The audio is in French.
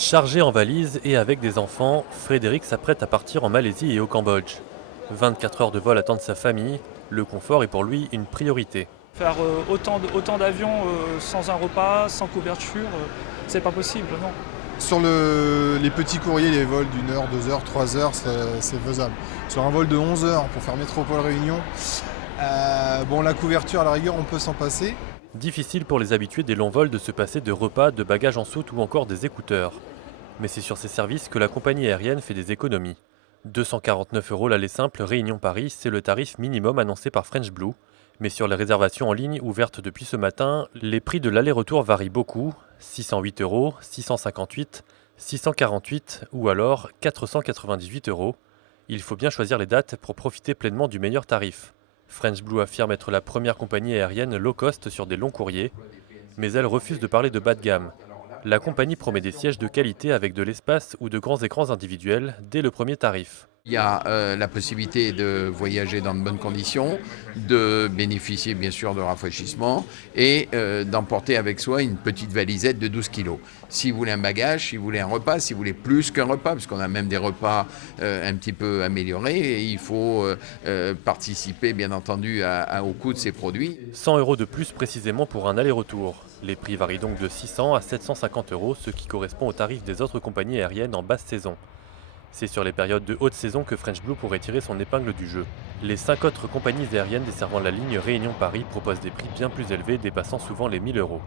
Chargé en valise et avec des enfants, Frédéric s'apprête à partir en Malaisie et au Cambodge. 24 heures de vol attendent sa famille, le confort est pour lui une priorité. Faire autant d'avions sans un repas, sans couverture, c'est pas possible, non. Sur les petits courriers, les vols d'une heure, 2 heures, 3 heures, c'est faisable. Sur un vol de 11 heures pour faire Métropole-Réunion, la couverture à la rigueur, on peut s'en passer. Difficile pour les habitués des longs vols de se passer de repas, de bagages en soute ou encore des écouteurs. Mais c'est sur ces services que la compagnie aérienne fait des économies. 249 € l'aller simple Réunion-Paris, c'est le tarif minimum annoncé par French Blue. Mais sur les réservations en ligne ouvertes depuis ce matin, les prix de l'aller-retour varient beaucoup. 608 €, 658, 648 ou alors 498 €. Il faut bien choisir les dates pour profiter pleinement du meilleur tarif. French Blue affirme être la première compagnie aérienne low cost sur des longs courriers, mais elle refuse de parler de bas de gamme. La compagnie promet des sièges de qualité avec de l'espace ou de grands écrans individuels dès le premier tarif. Il y a la possibilité de voyager dans de bonnes conditions, de bénéficier bien sûr de rafraîchissement et d'emporter avec soi une petite valisette de 12 kg. Si vous voulez un bagage, si vous voulez un repas, si vous voulez plus qu'un repas, parce qu'on a même des repas un petit peu améliorés, et il faut participer bien entendu au coût de ces produits. 100 € de plus précisément pour un aller-retour. Les prix varient donc de 600 à 750 €, ce qui correspond au tarif des autres compagnies aériennes en basse saison. C'est sur les périodes de haute saison que French Blue pourrait tirer son épingle du jeu. Les 5 autres compagnies aériennes desservant la ligne Réunion-Paris proposent des prix bien plus élevés, dépassant souvent les 1000 €.